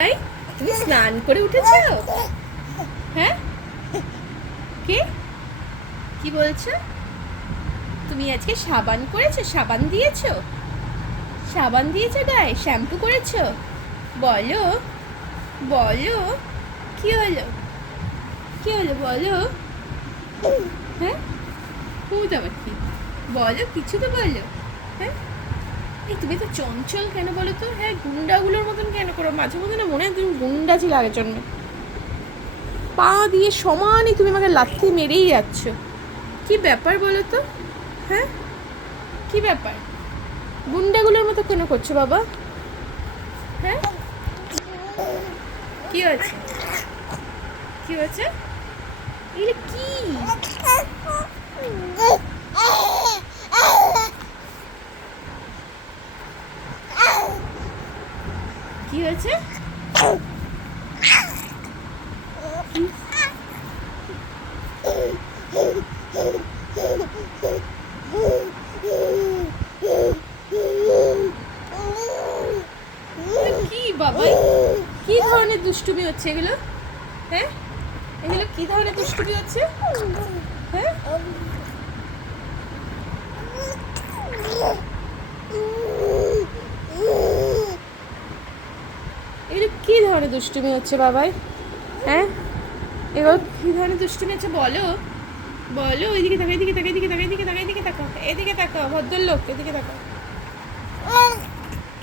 তাই তুমি স্নান করে উঠেছো? হ্যাঁ, কে কি বলছো? তুমি আজকে সাবান করেছো? সাবান দিয়েছো? সাবান দিয়েছো গায়ে? শ্যাম্পু করেছো? বলো, বলো, কি হলো? কি হলো বলো? হ্যাঁ, খুঁজ আবার কি বলো, কিছু তো বলো। হ্যাঁ, এই তুমি তো চঞ্চল কেন বলো তো? হ্যাঁ, গুন্ডাগুলোর মতন কেন করো? মাঝে মধ্যে না মনে হয় তুমি গুন্ডা ছিল আগের জন্মে। পা দিয়ে সমানই তুমি আমাকে লাথি মেরেই যাচ্ছ। কি ব্যাপার বলো তো? হ্যাঁ, কি ব্যাপার? গুন্ডাগুলোর মতো কেন করছো বাবা? হ্যাঁ, কি হয়েছে? কি হয়েছে? এগুলো কি? কি হয়েছে? কি বাবা, কি ধরনের দুষ্টুমি হচ্ছে এগুলো? হ্যাঁ, এগুলো কি ধরনের দুষ্টুমি হচ্ছে? হ্যাঁ, এগুলো কি ধরনের দুষ্টুমি হচ্ছে বাবাই? হ্যাঁ, এগুলো কি ধরনের দুষ্টুমি হচ্ছে বলো, বলো। ওইদিকে তাকাও, এদিকে তাকাও, এদিকে তাকাও, এদিকে তাকাও, এদিকে তাকাও, এদিকে তাকাও, ভদ্রলোক এদিকে তাকাও।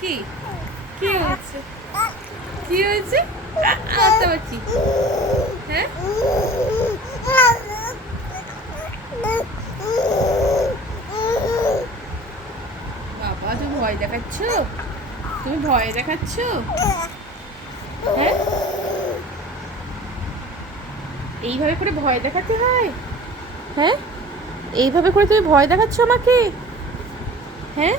কি কি হয়েছে? কি হয়েছে? আবার কি? হ্যাঁ, বাবা তুমি ভয় দেখাচ্ছ? তুমি ভয় দেখাচ্ছ? হ্যাঁ, এইভাবে করে ভয় দেখাতে হয়? হ্যাঁ, এইভাবে করে তুমি ভয় দেখাচ্ছ আমাকে? হ্যাঁ,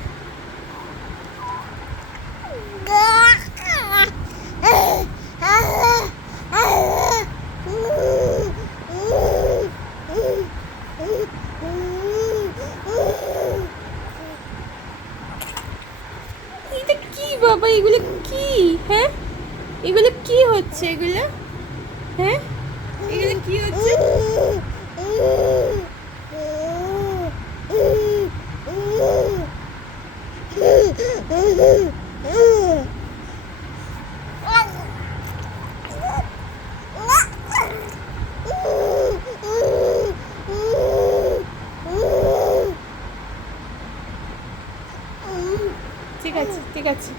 এটা কি বাবা? এগুলো কি? হ্যাঁ, এগুলো কি হচ্ছে এগুলো? হ্যাঁ, এগুলো কি হচ্ছে? ঠিক আছে, ঠিক আছে।